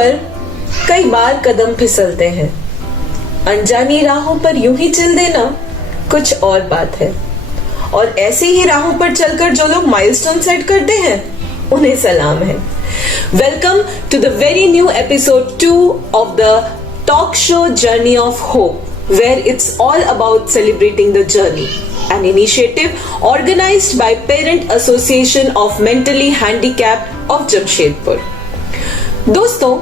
पर कई बार कदम फिसलते हैं। अनजानी राहों पर यूं ही चल देना कुछ और बात है। और ऐसी ही राहों पर चलकर जो लोग माइलस्टोन सेट करते हैं उन्हें सलाम है। Welcome to the very new episode 2 of the talk show journey of hope, where it's all about celebrating the journey, an initiative organized by Parent Association of Mentally Handicapped of Jamshedpur. दोस्तों,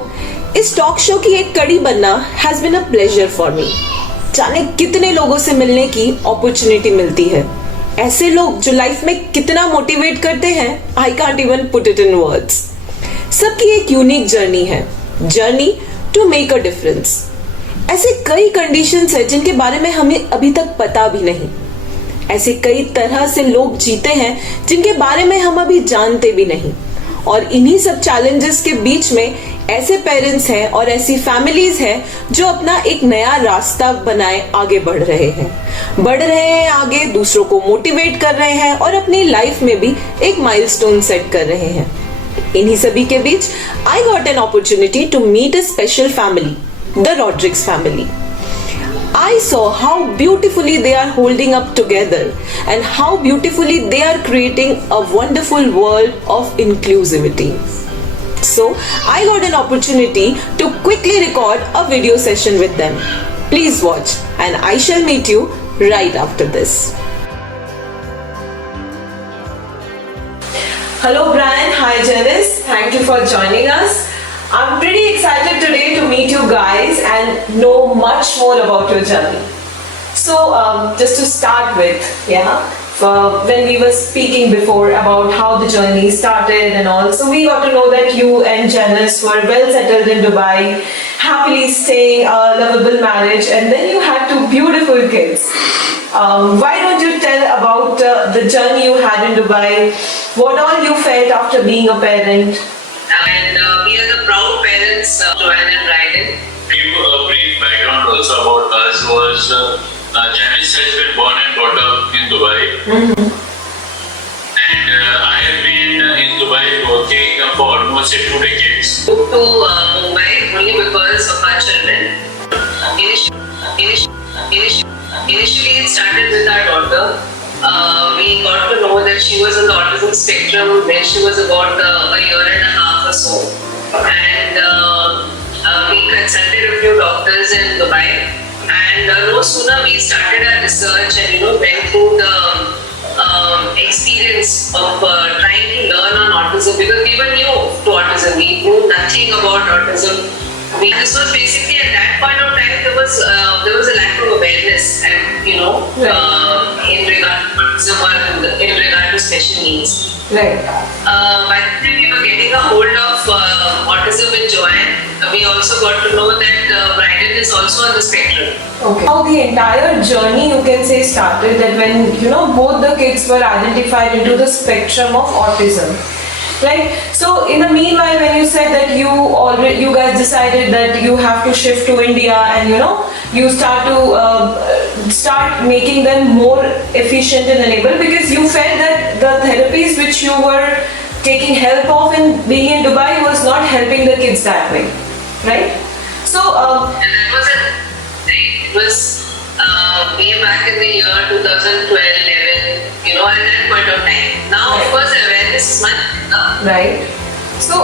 इस talk show की एक कड़ी बनना has been a pleasure for me. जाने कितने लोगों से मिलने की अपॉर्चुनिटी मिलती है, ऐसे लोग जो लाइफ में कितना मोटिवेट करते हैं, I can't even put it in words. सबकी एक यूनिक जर्नी है, journey to make a difference. ऐसे कई कंडीशंस है जिनके बारे में हमें अभी तक पता भी नहीं। ऐसे कई तरह से लोग जीते हैं जिनके बारे में हम अभी जानते भी नहीं। और इन्हीं सब चैलेंजेस के बीच में ऐसे पेरेंट्स हैं और ऐसी फैमिलीज हैं जो अपना एक नया रास्ता बनाए आगे बढ़ रहे हैं आगे, दूसरों को मोटिवेट कर रहे हैं और अपनी लाइफ में भी एक माइलस्टोन सेट कर रहे हैं। इन्हीं सभी के बीच I got an opportunity to meet a special family, the Rodrigues family. I saw how beautifully they are holding up together and how beautifully they are creating a wonderful world of inclusivity. So, I got an opportunity to quickly record a video session with them. Please watch and I shall meet you right after this. Hello Brian, hi Janice. Thank you for joining us. I'm pretty excited today to meet you guys and know much more about your journey. So, just to start with, when we were speaking before about how the journey started and all, so we got to know that you and Janice were well settled in Dubai, happily staying a lovable marriage, and then you had two beautiful kids. Why don't you tell about the journey you had in Dubai, what all you felt after being a parent? And we are the proud parents, Joanne and Ryden. Give a brief background also about us. Was Janice has been born and brought up in Dubai, and I have been in Dubai working for almost 2 decades. Moved to Mumbai only because of our children. Initially, it started with our daughter. We got to know that she was on the autism spectrum when she was about a year and a half or so, and we consulted a few doctors in Dubai, and no sooner we started our research and went through the experience of trying to learn on autism, because we were new to autism, we knew nothing about autism. This was basically at that point of time there was a lack of awareness, and in regard to autism or in regard to special needs. Right. By the time we were getting a hold of autism with Joanne, we also got to know that Bryden is also on the spectrum. Okay. How the entire journey, you can say, started that when both the kids were identified into the spectrum of autism. Right. So in the meanwhile, when you said that you guys decided that you have to shift to India and you start making them more efficient and enabled, because you felt that the therapies which you were taking help of in being in Dubai was not helping the kids that way, right? So and that was it was way back in the year 2012, 11, at that point of time. Now, right. Of course, awareness is much bigger. Right. So,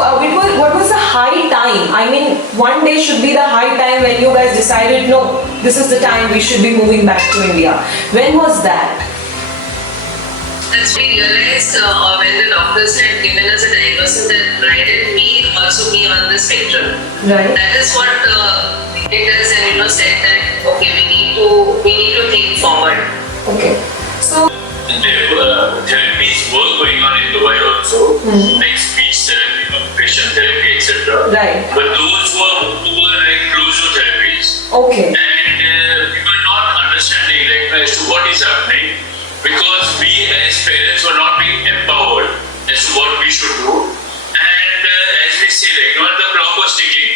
what was the high time? I mean, one day should be the high time when you guys decided, no, this is the time we should be moving back to India. When was that? That's we realized when the doctors had given us a diagnosis that Bryden may also be on the spectrum. Right. That is what did us and said that okay, we need to think forward. Okay. So Therapies were going on in Dubai also, like speech therapy, occupational therapy, etc. Right. But those who were like closure therapies. Okay. And we were not understanding as to what is happening, because we as parents were not being empowered as to what we should do. And as we say, the clock was ticking.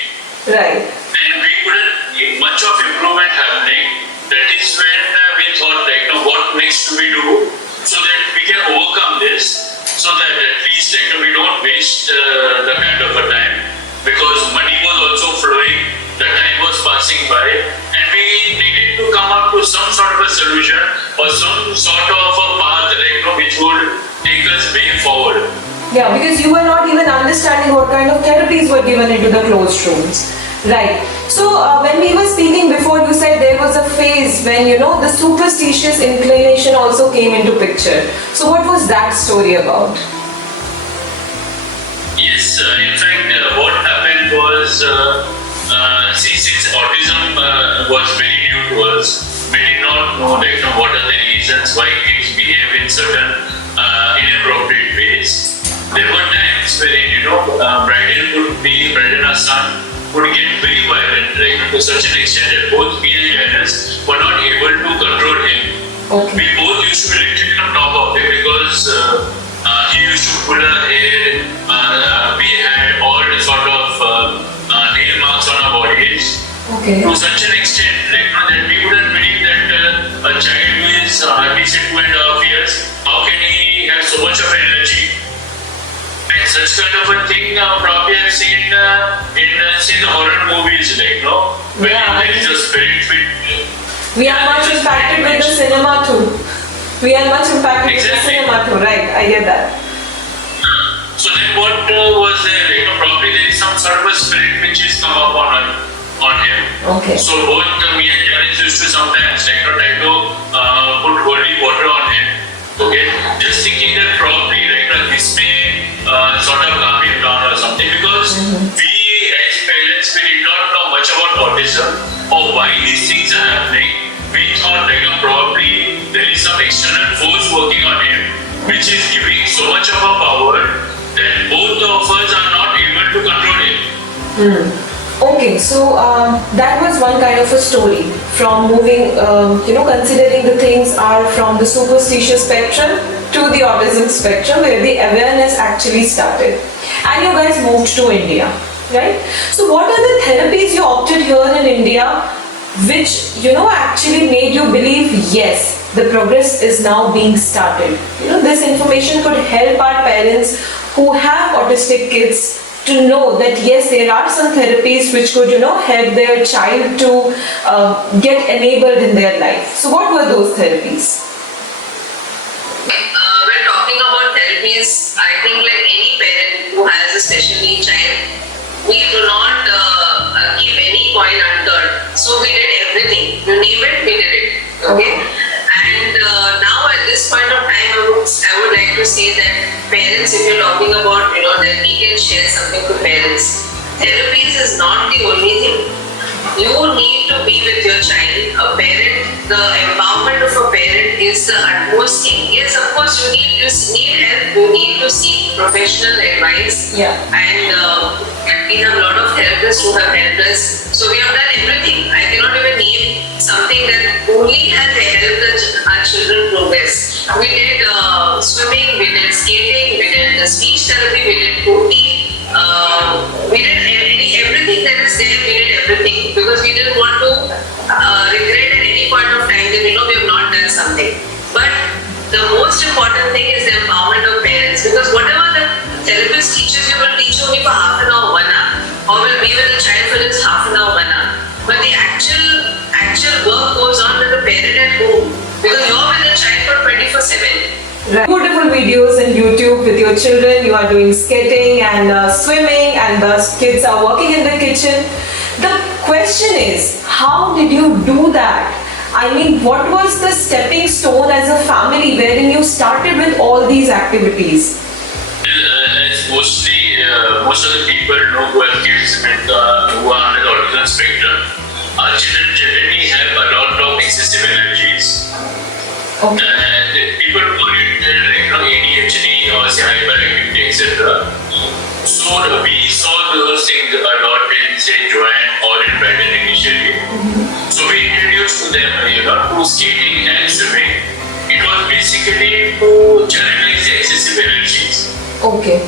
Right. And we couldn't get much of improvement happening. That is when we thought what next do we do so that we can overcome this, so that at least we don't waste the kind of a time, because money was passing by, and we needed to come up to some sort of a solution or some sort of a path, which would take us way forward. Yeah, because you were not even understanding what kind of therapies were given into the closed rooms. Right. So when we were speaking before, you said there was a phase when, the superstitious inclination also came into picture. So what was that story about? Yes, in fact, what happened was, since autism was very new to us, we did not know what are the reasons why kids behave in certain inappropriate ways. There were times where Brandon and our son would get very violent, to such an extent that both me and Janice were not able to control him. Okay. We both used to be literally on top of him because he used to pull our hair. We had all the sort of nail marks on our bodies. Okay. To such an extent that we wouldn't believe that a child who is hardly say 2.5 years, how can he have so much of energy? And such kind of a thing probably I've seen in say the horror movies, where Yeah. there is a spirit with. We are much impacted with the cinema too. We are much impacted with the Exactly. cinema too, right? I get that. So then what was there? Probably there is some sort of a spirit which is come up on him. Okay. So both me and Janice used to sometimes try to put holy water on him. Okay, just thinking that probably this may sort of calm him down or something, because we as parents, we did not know much about autism or why these things are happening. We thought probably there is some external force working on him which is giving so much of a power that both of us are not able to control him. Okay, so that was one kind of a story from moving, considering the things are from the superstitious spectrum to the autism spectrum, where the awareness actually started. And you guys moved to India, right? So what are the therapies you opted here in India which, actually made you believe, yes, the progress is now being started? This information could help our parents who have autistic kids to know that yes, there are some therapies which could help their child to get enabled in their life. So what were those therapies? When talking about therapies, I think like any parent who has a special need child, we do not keep any coin unturned. So we did everything. You name it, we did it. Okay. And now at this point of time, I would like to say that parents, if you're talking about, that we can share something to parents, therapies is not the only thing. You need to be with your child. A parent, the empowerment of a parent is the utmost thing. Yes, of course, you need help. You need to seek professional advice. Yeah. And we have a lot of therapists who have helped us. So we have done everything. I cannot even name something that only has helped our children progress. We did swimming, we did skating, we did speech therapy, we did cooking. We did everything that is there, we did everything because we didn't want to regret at any point of time that we have not done something. But the most important thing is the empowerment of parents, because whatever the therapist teaches you will teach you only for half an hour, 1 hour, or will be with the child for just half an hour, 1 hour. But the actual work goes on with the parent at home, because you're with the child for 24/7. Right. Beautiful videos on YouTube with your children. You are doing skating and swimming, and the kids are working in the kitchen. The question is, how did you do that? I mean, what was the stepping stone as a family wherein you started with all these activities? As most of the people know who have kids who are under the autism spectrum, our children generally have a lot of excessive allergies. Okay. And people who are ADHD or say hyperactivity, etc. So we saw those things a lot in say Joanne or in Brandon initially. So we introduced to them to skating and swimming. It was basically to channelize the excessive allergies. Okay.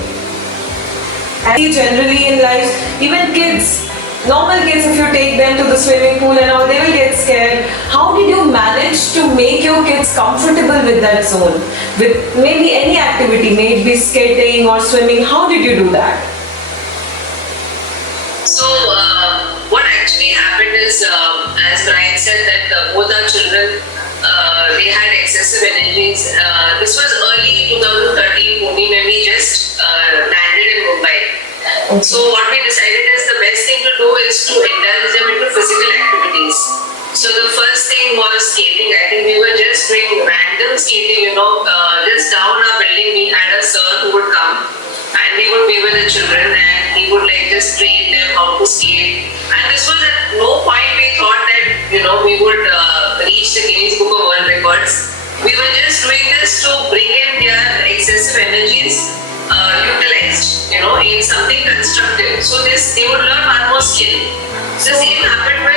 And generally in life, even kids, normal kids, if you take them to the swimming pool and all, they will get scared. How did you manage to make your kids comfortable with that zone? With maybe any activity, maybe skating or swimming, how did you do that? So what actually happened is, as Brian said, that both our children, they had excessive energies. This was early 2013, when we just landed in Mumbai. Okay. So what we decided is the best thing to do is to indulge them into physical activities. So the first thing was skating. I think we were just doing random skating, just down our building we had a sir who would come and we would be with the children and he would just train them how to skate. And this was at no point we thought that, we would reach the Guinness Book of World Records. We were just doing this to bring in their excessive energies utilized, in something constructive. So they would learn one more skill. The same happened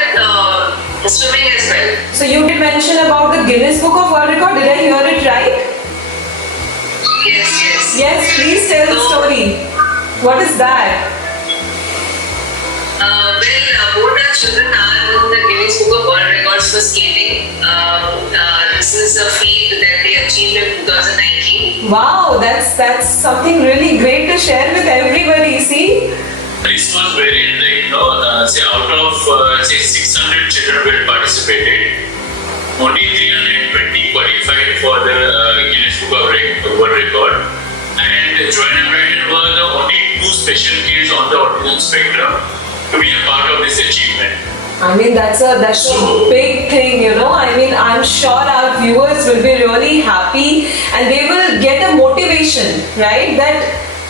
with swimming as well. So you did mention about the Guinness Book of World Record. Did I hear it right? Yes. Yes, please tell the story. What is that? Both our children are in the Guinness Book of World Records for skating. This is a feat that they achieved in 2019. Wow, that's something really great to share with everybody. See? This was wherein, say out of say 600 children were participated, only 320 qualified for the Guinness Book of World Record, and Joanna Biden were the only two special kids on the autism spectrum to be a part of this achievement. I mean, that's a big thing, I mean, I'm sure our viewers will be really happy and they will get a motivation, right? That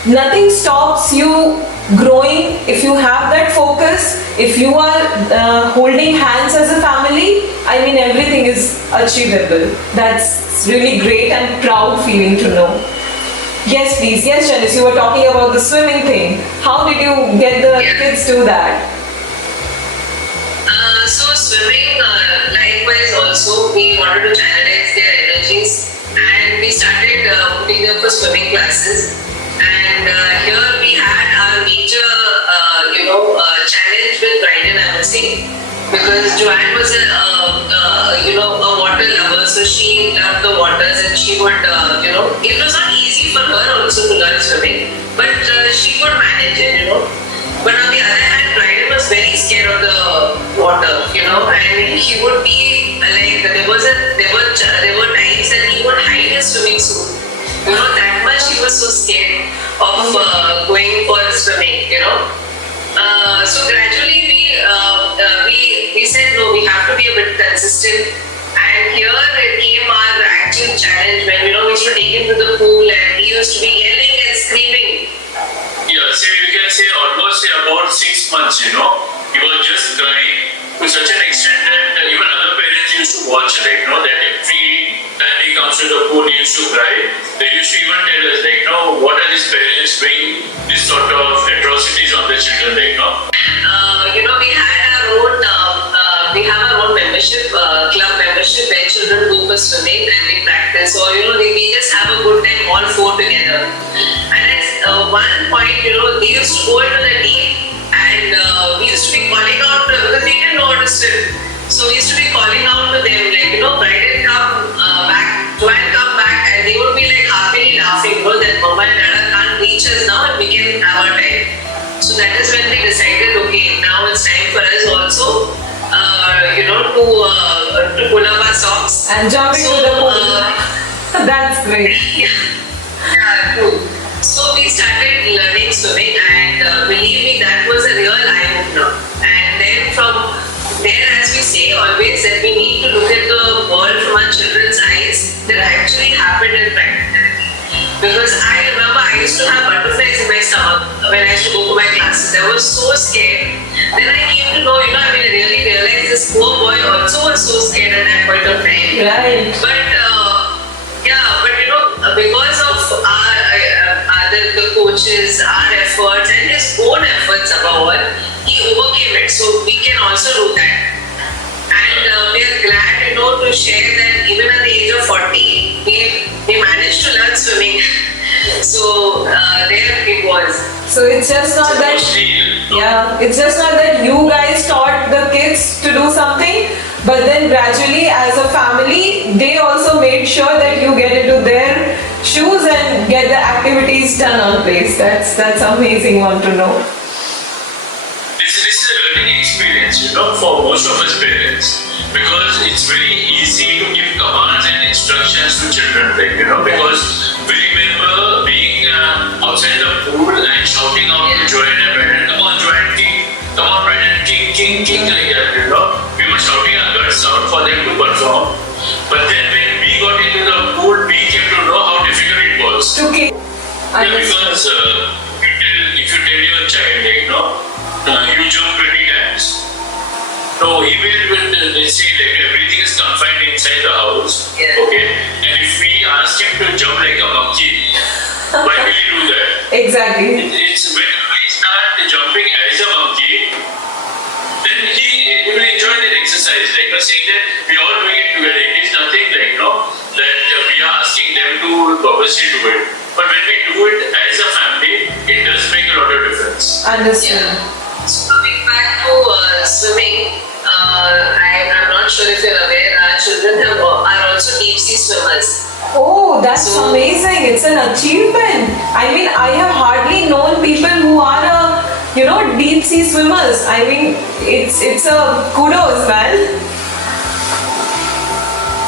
nothing stops you growing if you have that focus. If you are holding hands as a family, I mean, everything is achievable. That's really great and proud feeling to know. Yes, please. Yes, Janice, you were talking about the swimming thing. How did you get the kids to that? So swimming, likewise also, we wanted to channelize their energies and we started putting them for swimming classes. And here we had our major, challenge with Bryden, I would say, because Joanne was a water lover, so she loved the waters and she would, it was not easy for her also to learn swimming, but she could manage it, But on the other hand, Bryden was very scared of the water, and he would be there were times that he would hide his swimming suit. That much he was so scared of going for swimming, So gradually we said, no, we have to be a bit consistent. And here came our actual challenge when, we used to take him to the pool and he used to be yelling and screaming. Yeah, you can say almost about 6 months, he was just crying to such an extent that even other parents used to watch, that every time he comes to the pool, he used to cry. They used to even tell us, what are these parents doing this sort of atrocities on the children, We have our own membership, club membership, where children go for swimming and we practice. So, we just have a good time, all four together. And at one point, they used to go into the deep and we used to be calling out, because they didn't know how to swim. So we used to be calling out to them, Bryden, come back, Joanne, come back, and they would be happily laughing, that Mama and Dada can't reach us now and we can have our time. So that is when we decided, okay, now it's time for us also, to pull up our socks. And jump into the pool. That's great. Yeah, true. So we started learning swimming and believe me, that was a real eye-opener. And then from there, as we say always, that we need to look at the world from our children's eyes that actually happened in practice. Because I remember I used to have butterflies in my stomach when I used to go to my classes. I was so scared. Then I came to know, I really realized this poor boy also was so scared at that point of time. Right. But because of the coaches, our efforts, and his own efforts above all, he overcame it. So we can also do that. And we are glad, to share that even at the age of 40, we managed to learn swimming. So there it was. So it's just not that, it's just not that you guys taught the kids to do something, but then gradually as a family, they also made sure that you get into their shoes and get the activities done on place. That's amazing one to know. This is a learning experience, for most of us parents, because it's very easy to give commands and instructions to children, because we remember being outside the pool and shouting out to Joanne and Brandon, come on Joanne, king, come on Brandon, king, like that, We were shouting our guts out for them to perform. But then when we got into the pool, we came to know how difficult it was. Okay. Because if you tell your child, you jump 20 times. So even when they say everything is confined inside the house, okay, and if we ask him to jump like a monkey, why will he do that? Exactly. It's when we start jumping as a monkey, then he will enjoy that exercise, saying that we all doing it together. It is nothing that we are asking them to purposely do it. But when we do it as a family, it does make a lot of difference. Understand. So coming back to swimming, I'm not sure if you're aware, our children are also deep sea swimmers. Oh, that's amazing. It's an achievement. I mean, I have hardly known people who are, deep sea swimmers. I mean, it's a kudos, man.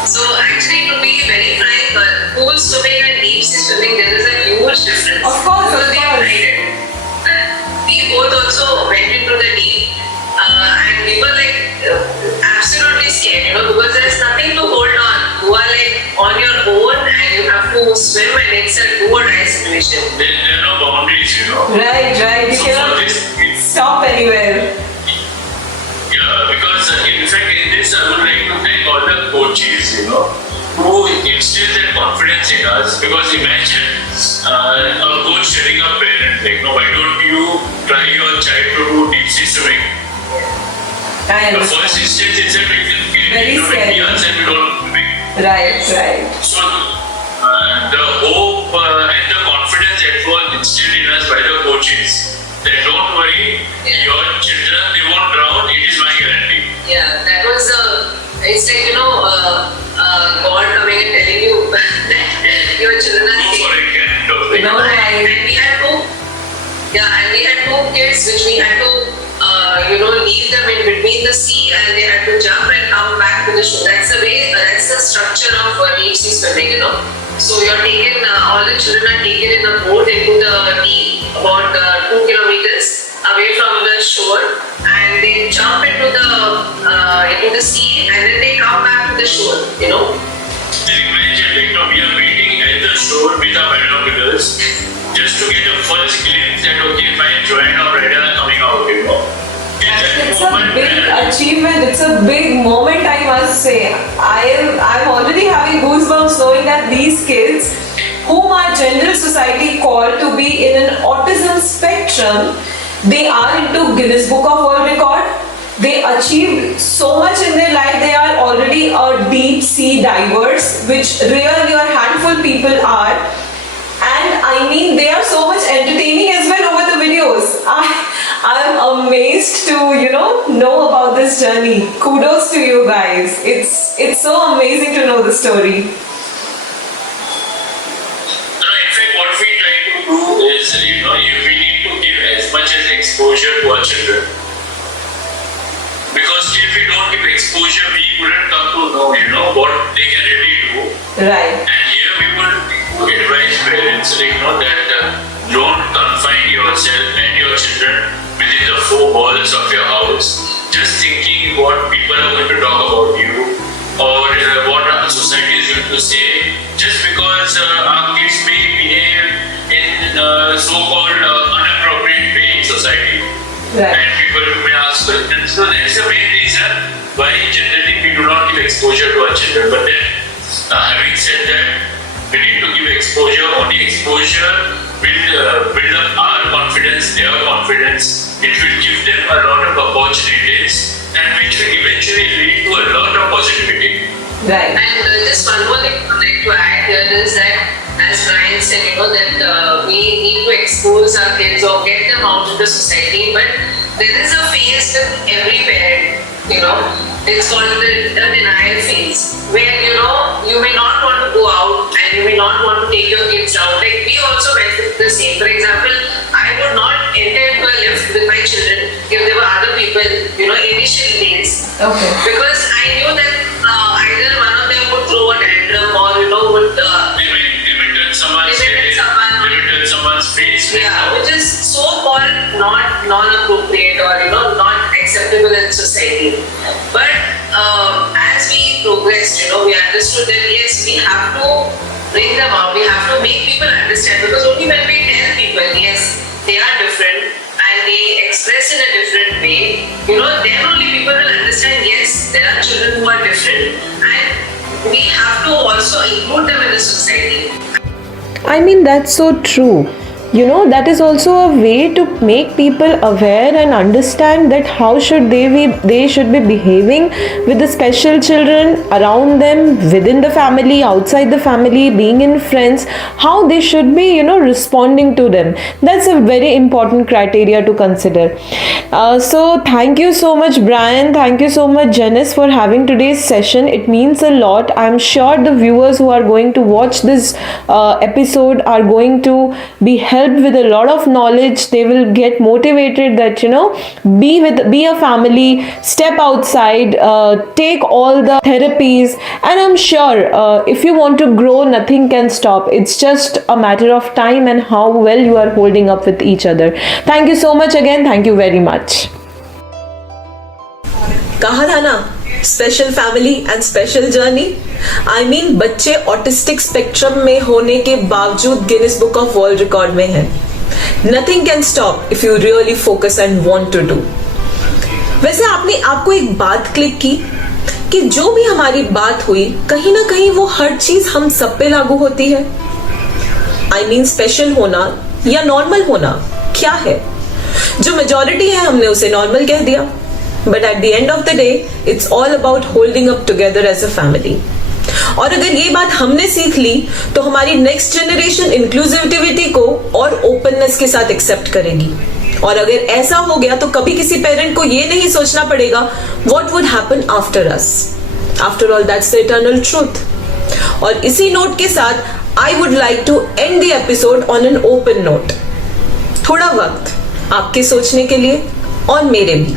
So actually, to be very frank, pool swimming and deep sea swimming, there is a huge difference. Of course, Because of they have course. tried it. We both also went into the deep, and we were absolutely scared, because there's nothing to hold on. You are on your own, and you have to swim, and it's a do or die situation. There are no boundaries, Right. You So for cannot this, stop anywhere. yeah, because in fact in this I would like to thank all the coaches, who instill that confidence in us. Because imagine a coach telling a parent, why don't you try your child to do deep sea swimming? I The understand. first instance itself we will feel, Very when scary. we answer we don't swimming. Right. So the hope and the confidence that was instilled in us by the coaches, that don't worry, your children, they won't drown, it is my guarantee. Yeah, that was it's God coming and telling you that your children are Go safe. for it, kind of thing. No, And we had two kids which we had to leave them in between the sea, and they had to jump and come back to the shore. That's the structure of deep sea swimming, So you're taken, all the children are taken in a boat into the deep, about 2 kilometers away from the shore, and they jump into the sea, and then they come back to the shore, Then imagine, we are waiting at the shore with our binoculars just to get a first glimpse that, okay, fine, Joanne or Brandon are coming out, It's a big achievement. It's a big moment, I must say. I'm already having goosebumps knowing that these kids, whom our general society called to be in an autism spectrum, they are into Guinness Book of World Record. They achieved so much in their life. They are already a deep sea divers, which really a handful people are. And I mean, they are so much entertaining as well over the videos. I'm amazed to know about this journey. Kudos to you guys. It's so amazing to know the story. In fact, what we try to do is, we need to give as much as exposure to our children. Because if we don't give exposure, we wouldn't come to know, what they can really do. Right. And here we would advise parents, that don't confine yourself and your children within the four walls of your house, just thinking what people are going to talk about you, or what our society is going to say, just because our kids may behave in so-called inappropriate way in society. Right. And people may ask questions. So that is the main reason why generally we do not give exposure to our children. But then, having said that, we need to give exposure. Only exposure will build up our confidence, their confidence. It will give them a lot of opportunities, and which will eventually lead to a lot of positivity. Right. And just one more thing I would like to add here is that, as Brian said, that we need to expose our kids or get them out into society, but there is a phase with every parent, It's called the denial phase, where you may not want to go out and you may not want to take your kids out. Like we also went through the same. For example, I would not enter into a lift with my children if there were other people, initial days. Okay. Because I knew that either one of them would throw a tantrum or would They may turn someone's They may head, turn someone- they may turn someone's face. which is so called not non-appropriate or not acceptable in society. But as we progressed, we understood that yes, we have to bring them out. We have to make people understand, because only when we tell people yes, they are different and they express in a different way, then only people will understand yes, there are children who are different and we have to also include them in the society. I mean, that's so true. That is also a way to make people aware and understand that how should they should be behaving with the special children around them, within the family, outside the family, being in friends, how they should be, responding to them. That's a very important criteria to consider. So thank you so much, Brian. Thank you so much, Janice, for having today's session. It means a lot. I'm sure the viewers who are going to watch this episode are going to be helped with a lot of knowledge. They will get motivated that be a family, step outside, take all the therapies, and I'm sure if you want to grow, nothing can stop. It's just a matter of time and how well you are holding up with each other. Thank you so much again. Thank you very much. कहा था ना, special family and special journey. I mean बच्चे autistic spectrum में होने के बावजूद Guinness Book of World Record में है. Nothing can stop if you really focus and want to do. वैसे आपको एक बात क्लिक की कि जो भी हमारी बात हुई, कहीं ना कहीं वो हर चीज हम सब पे लागू होती है. आई मीन स्पेशल होना या नॉर्मल होना क्या है? जो मेजॉरिटी है हमने उसे नॉर्मल कह दिया. But at the end of the day, it's all about holding up together as a family. और अगर ये बात हमने सीख ली तो हमारी नेक्स्ट जनरेशन इंक्लूसिविटी को और ओपननेस के साथ एक्सेप्ट करेगी. और अगर ऐसा हो गया तो कभी किसी पेरेंट को ये नहीं सोचना पड़ेगा what would happen after us. After all, that's the eternal truth. और इसी नोट के साथ I would like to end the episode on an open note. थोड़ा वक्त आपके सोचने के लिए और मेरे भी.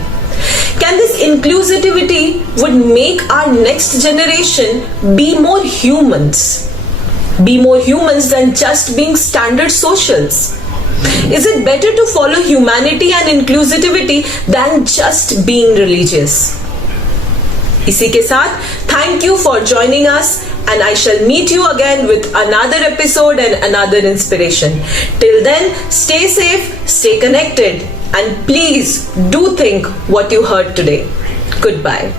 Can this inclusivity would make our next generation be more humans? Be more humans than just being standard socials? Is it better to follow humanity and inclusivity than just being religious? इसी के साथ thank you for joining us, and I shall meet you again with another episode and another inspiration. Till then, stay safe, stay connected, and please do think what you heard today. Goodbye.